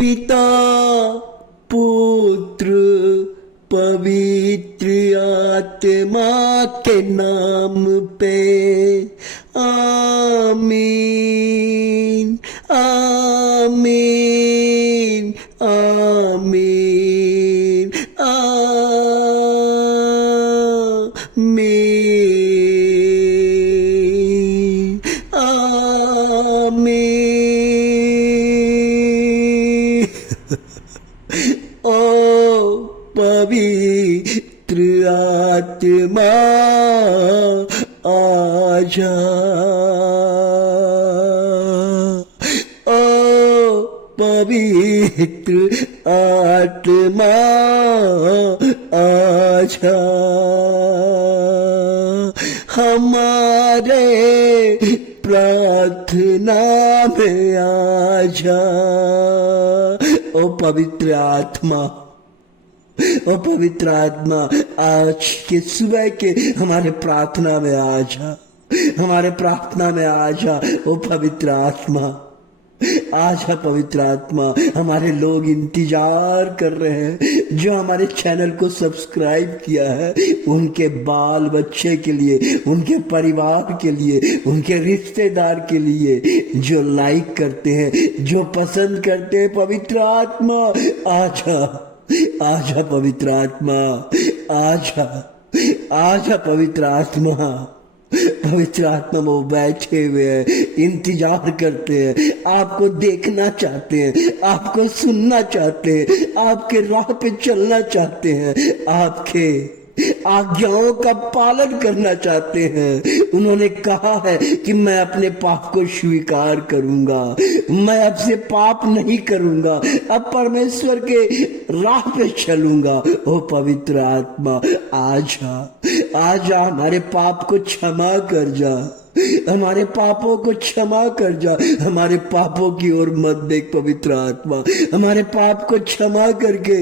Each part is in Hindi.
पिता पुत्र पवित्र आत्मा के नाम पे आमीन आमीन आमीन आमीन आमीन। ओ पवित्र आत्मा आजा, ओ पवित्र आत्मा आजा, हमारे प्रार्थना में आजा। ओ पवित्र आत्मा, ओ पवित्र आत्मा आज के सुबह के हमारे प्रार्थना में आजा, हमारे प्रार्थना में आजा। ओ पवित्र आत्मा आजा, पवित्र आत्मा। हमारे लोग इंतजार कर रहे हैं, जो हमारे चैनल को सब्सक्राइब किया है, उनके बाल बच्चे के लिए, उनके परिवार के लिए, उनके रिश्तेदार के लिए, जो लाइक करते हैं, जो पसंद करते हैं। पवित्र आत्मा आजा, आजा पवित्र आत्मा आजा, आजा पवित्र आत्मा। पवित्र आत्मा वो बैठे हुए हैं, इंतजार करते हैं, आपको देखना चाहते हैं, आपको सुनना चाहते हैं, आपके राह पे चलना चाहते हैं, आपके आज्ञाओं का पालन करना चाहते हैं। उन्होंने कहा है कि मैं अपने पाप को स्वीकार करूंगा, मैं अब से पाप नहीं करूंगा, अब परमेश्वर के राह पे चलूंगा। ओ पवित्र आत्मा आजा, आजा, हमारे पाप को क्षमा कर जा, हमारे पापों को क्षमा कर जा, हमारे पापों की ओर मत देख पवित्र आत्मा। हमारे पाप को क्षमा करके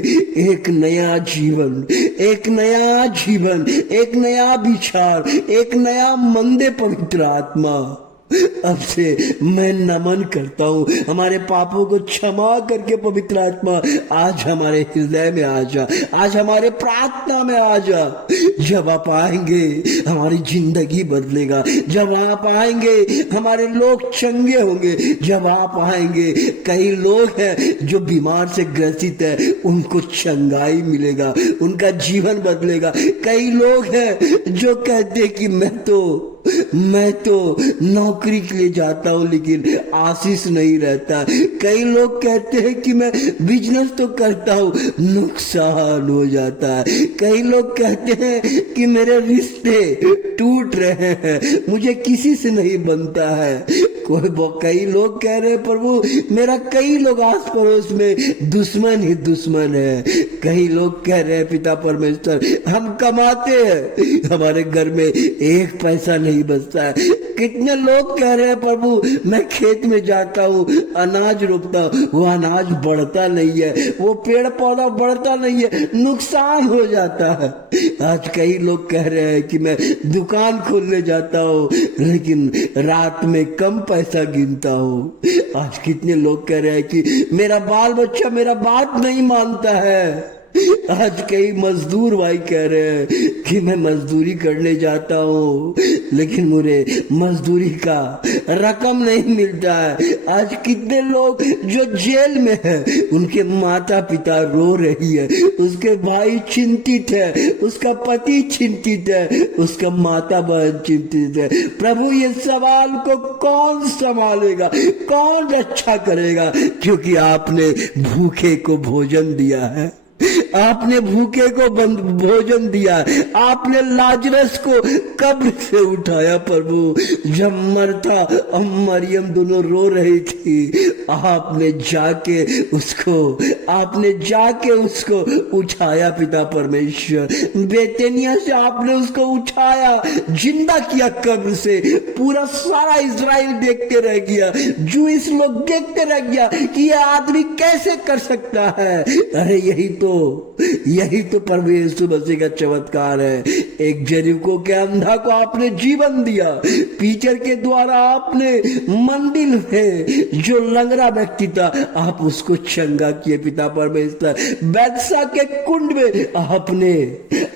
एक नया जीवन, एक नया जीवन, एक नया विचार, एक नया मन दे पवित्र आत्मा। अब से मैं नमन करता हूँ, हमारे पापों को क्षमा करके पवित्र आत्मा आज हमारे हृदय में आ जा, आज हमारे प्रार्थना में आ जा। जब आप आएंगे हमारी जिंदगी बदलेगा, जब आप आएंगे हमारे लोग चंगे होंगे, जब आप आएंगे कई लोग हैं जो बीमार से ग्रसित है, उनको चंगाई मिलेगा, उनका जीवन बदलेगा। कई लोग हैं जो कहते हैं कि मैं तो नौकरी के लिए जाता हूँ लेकिन आशीष नहीं रहता। कई लोग कहते हैं कि मैं बिजनेस तो करता हूँ, नुकसान हो जाता है। कई लोग कहते हैं कि मेरे रिश्ते टूट रहे हैं, मुझे किसी से नहीं बनता है। कई लोग कह रहे हैं प्रभु मेरा कई लोग आस पड़ोस में दुश्मन ही दुश्मन है। कई लोग कह रहे हैं पिता परमेश्वर हम कमाते हैं, हमारे घर में एक पैसा नहीं बचता है। कितने लोग कह रहे हैं प्रभु मैं खेत में जाता हूँ, अनाज रोपता हूँ, वो अनाज बढ़ता नहीं है, वो पेड़ पौधा बढ़ता नहीं है, नुकसान हो जाता है। आज कई लोग कह रहे हैं कि मैं दुकान खोलने जाता हूँ लेकिन रात में कम पैसा गिनता हूँ। आज कितने लोग कह रहे हैं कि मेरा बाल बच्चा मेरा बात नहीं मानता है। आज कई मजदूर भाई कह रहे हैं कि मैं मजदूरी करने जाता हूँ लेकिन मुझे मजदूरी का रकम नहीं मिलता है। आज कितने लोग जो जेल में है, उनके माता पिता रो रही है, उसके भाई चिंतित है, उसका पति चिंतित है, उसका माता बहन चिंतित है। प्रभु ये सवाल को कौन संभालेगा, कौन रक्षा करेगा? क्योंकि आपने भूखे को भोजन दिया है, आपने भूखे को भोजन दिया, आपने लाजरस को कब्र से उठाया। प्रभु जब मरता और मरियम दोनों रो रही थी, आपने जाके उसको उठाया पिता परमेश्वर। बेतनिया से आपने उसको उठाया, जिंदा किया कब्र से। पूरा सारा इजराइल देखते रह गया, जूइश लोग देखते रह गया कि यह आदमी कैसे कर सकता है। अरे यही तो प्रभु यीशु मसीह का चमत्कार है। एक जेरिको के अंधा को आपने जीवन दिया। पीटर के द्वारा आपने मंदिर में जो लंगड़ा व्यक्ति था आप उसको चंगा किए पिता परमेश्वर। बैतसा के कुंड में आपने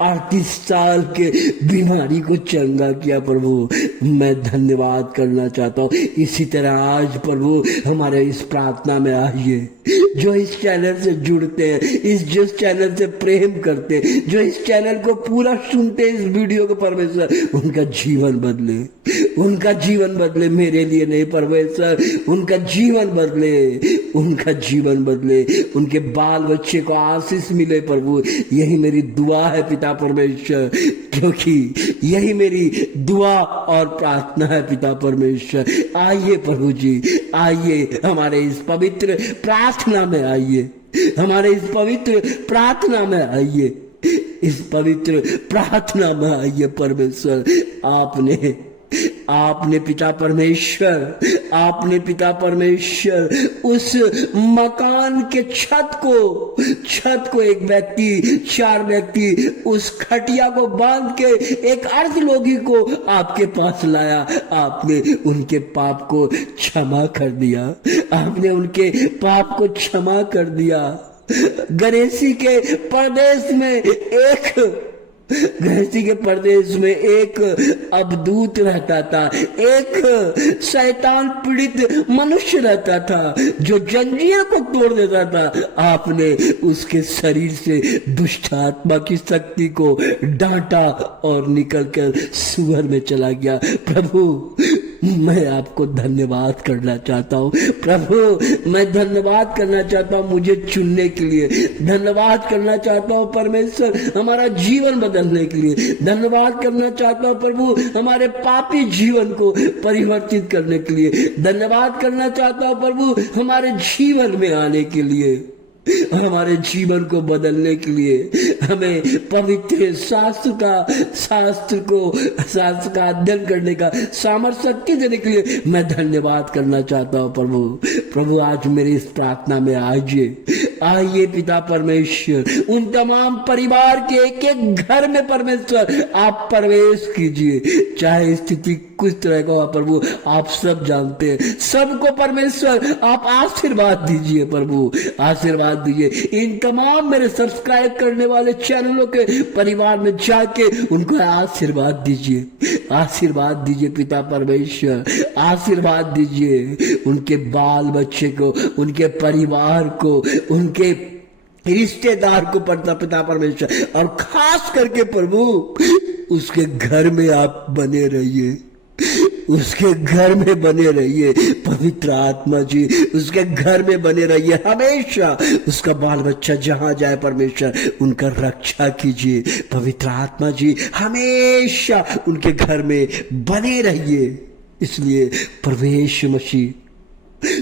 38 साल के बीमारी को चंगा किया प्रभु। मैं धन्यवाद करना चाहता हूँ। इसी तरह आज प्रभु हमारे इस प्रार्थना में आइए, जो इस चैनल से जुड़ते हैं, जिस चैनल से प्रेम करते हैं, जो इस चैनल को पूरा सुनते हैं, इस वीडियो को परमेश्वर उनका जीवन बदले, उनका जीवन बदले। मेरे लिए नहीं परमेश्वर, उनका जीवन बदले, उनका जीवन बदले, उनके बाल बच्चे को आशीष मिले प्रभु। यही मेरी दुआ है पिता परमेश्वर, क्योंकि यही मेरी दुआ और प्रार्थना है पिता परमेश्वर। आइए प्रभु जी, आइए हमारे इस पवित्र प्रार्थना में आइए, हमारे इस पवित्र प्रार्थना में आइए, इस पवित्र प्रार्थना में आइए परमेश्वर। आपने पिता परमेश्वर उस मकान के छत को एक व्यक्ति, 4 व्यक्ति उस खटिया को बांध के एक अर्धलोगी को आपके पास लाया। आपने उनके पाप को क्षमा कर दिया, आपने उनके पाप को क्षमा कर दिया। गरेसी के प्रदेश में एक अवधूत रहता था, एक शैतान पीड़ित मनुष्य रहता था जो जंजीर को तोड़ देता था। आपने उसके शरीर से दुष्ट आत्मा की शक्ति को डांटा और निकलकर सुअर में चला गया। प्रभु मैं आपको धन्यवाद करना चाहता हूँ प्रभु, मैं धन्यवाद करना चाहता हूँ मुझे चुनने के लिए, धन्यवाद करना चाहता हूँ परमेश्वर हमारा जीवन बदलने के लिए, धन्यवाद करना चाहता हूँ प्रभु हमारे पापी जीवन को परिवर्तित करने के लिए, धन्यवाद करना चाहता हूँ प्रभु हमारे जीवन में आने के लिए, हमारे जीवन को बदलने के लिए, हमें पवित्र शास्त्र का अध्ययन करने का सामर्थ्य शक्ति देने के लिए मैं धन्यवाद करना चाहता हूँ प्रभु। आज मेरी इस प्रार्थना में आइए पिता परमेश्वर, उन तमाम परिवार के एक घर में परमेश्वर आप प्रवेश कीजिए। चाहे स्थिति कुछ तरह का हो प्रभु, आप सब जानते हैं, सबको परमेश्वर आप आशीर्वाद दीजिए प्रभु, आशीर्वाद दीजिए। इन तमाम मेरे सब्सक्राइब करने वाले चैनलों के परिवार में जाके उनको आशीर्वाद दीजिए पिता परमेश्वर, आशीर्वाद दीजिए उनके बाल बच्चे को, उनके परिवार को, उनके रिश्तेदार को पिता परमेश्वर, और खास करके प्रभु उसके घर में आप बने रहिए, उसके घर में बने रहिए पवित्र आत्मा जी, उसके घर में बने रहिए हमेशा। उसका बाल बच्चा जहां जाए परमेश्वर उनका रक्षा कीजिए पवित्र आत्मा जी, हमेशा उनके घर में बने रहिए। इसलिए प्रभु यीशु मसीह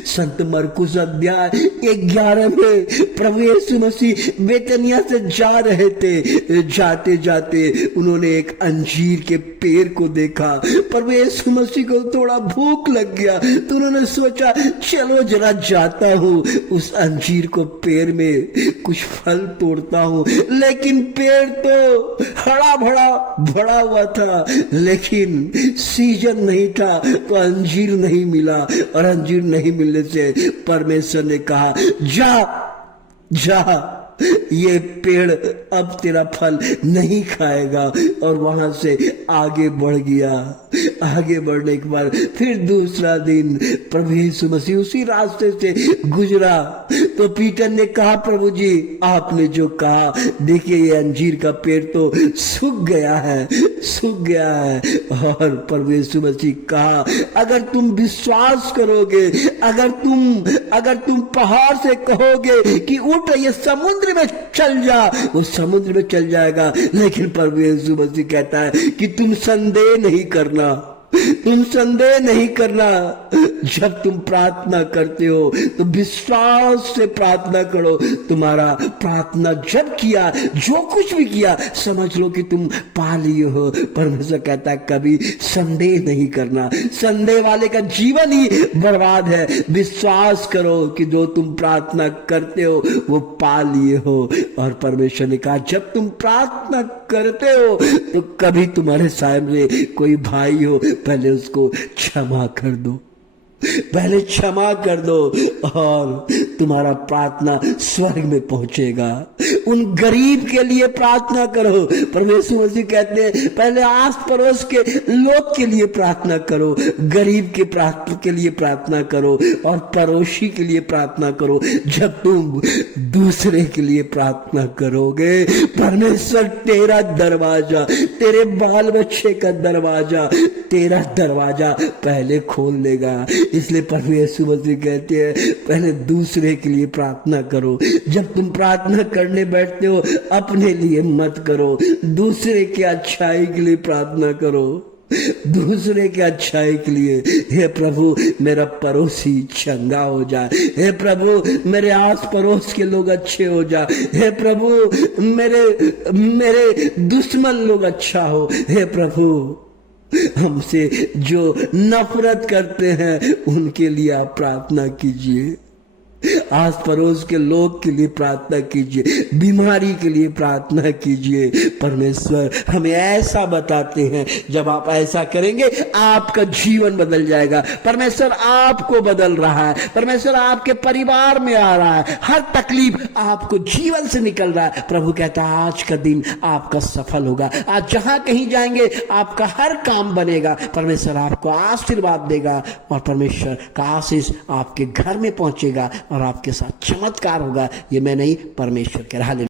संत मरकुस अध्याय 11 में प्रभु यीशु मसीह बेतनिया से जा रहे थे, जाते जाते उन्होंने एक अंजीर के पेड़ को देखा। प्रभु यीशु मसीह को थोड़ा भूख लग गया तो उन्होंने सोचा चलो जरा जाता हूँ उस अंजीर को पेड़ में कुछ फल तोड़ता हूँ, लेकिन पेड़ तो हरा भरा हुआ था, लेकिन सीजन नहीं था तो अंजीर नहीं मिला, और अंजीर नहीं मिलने से परमेश्वर ने कहा जा ये पेड़ अब तेरा फल नहीं खाएगा, और वहां से आगे बढ़ गया। आगे बढ़ने के बाद फिर दूसरा दिन प्रभु यीशु मसीह उसी रास्ते से गुजरा तो पीटर ने कहा प्रभु जी आपने जो कहा, देखिए ये अंजीर का पेड़ तो सूख गया है। और प्रभु यीशु मसीह कहा अगर तुम विश्वास करोगे, अगर तुम पहाड़ से कहोगे कि उठ ये समुद्र में चल जा, वो समुद्र में चल जाएगा। लेकिन प्रभु यीशु मसीह कहता है कि तुम संदेह नहीं करना, तुम संदेह नहीं करना। जब तुम प्रार्थना करते हो तो विश्वास से प्रार्थना करो। तुम्हारा प्रार्थना जब किया, जो कुछ भी किया, समझ लो कि तुम पा लिए हो। परमेश्वर कहता है कभी संदेह नहीं करना। संदेह वाले का जीवन ही बर्बाद है। विश्वास करो कि जो तुम प्रार्थना करते हो वो पा लिए हो। और परमेश्वर ने कहा जब तुम प्रार्थना करते हो तो कभी तुम्हारे सामने कोई भाई हो, पहले उसको क्षमा कर दो, पहले क्षमा कर दो और तुम्हारा प्रार्थना स्वर्ग में पहुंचेगा। उन गरीब के लिए प्रार्थना करो। परमेश्वर मसीह कहते हैं पहले आस पड़ोस के लोग के लिए प्रार्थना करो, गरीब के लिए प्रार्थना करो और पड़ोसी के लिए प्रार्थना करो। जब तुम दूसरे के लिए प्रार्थना करोगे, परमेश्वर तेरा दरवाजा, तेरे बाल बच्चे का दरवाजा, तेरा दरवाजा पहले खोल देगा। इसलिए परमेश्वर मसीह कहते हैं पहले दूसरे के लिए प्रार्थना करो। जब तुम प्रार्थना करने बैठते हो अपने लिए मत करो, दूसरे की अच्छाई के लिए प्रार्थना करो, दूसरे के अच्छाई के लिए। हे प्रभु मेरा पड़ोसी चंगा हो जाए, हे प्रभु मेरे आस पड़ोस के लोग अच्छे हो जाए, हे प्रभु मेरे दुश्मन लोग अच्छा हो। हे प्रभु हमसे जो नफरत करते हैं उनके लिए आप प्रार्थना कीजिए। आस पड़ोस के लोग के लिए प्रार्थना कीजिए, बीमारी के लिए प्रार्थना कीजिए। परमेश्वर हमें ऐसा बताते हैं जब आप ऐसा करेंगे आपका जीवन बदल जाएगा। परमेश्वर आपको बदल रहा है, परमेश्वर आपके परिवार में आ रहा है, हर तकलीफ आपको जीवन से निकल रहा है। प्रभु कहता है आज का दिन आपका सफल होगा, आज जहां कहीं जाएंगे आपका हर काम बनेगा। परमेश्वर आपको आशीर्वाद देगा और परमेश्वर का आशीष आपके घर में पहुंचेगा और आपके साथ चमत्कार होगा। ये मैं नहीं, परमेश्वर कह रहा है।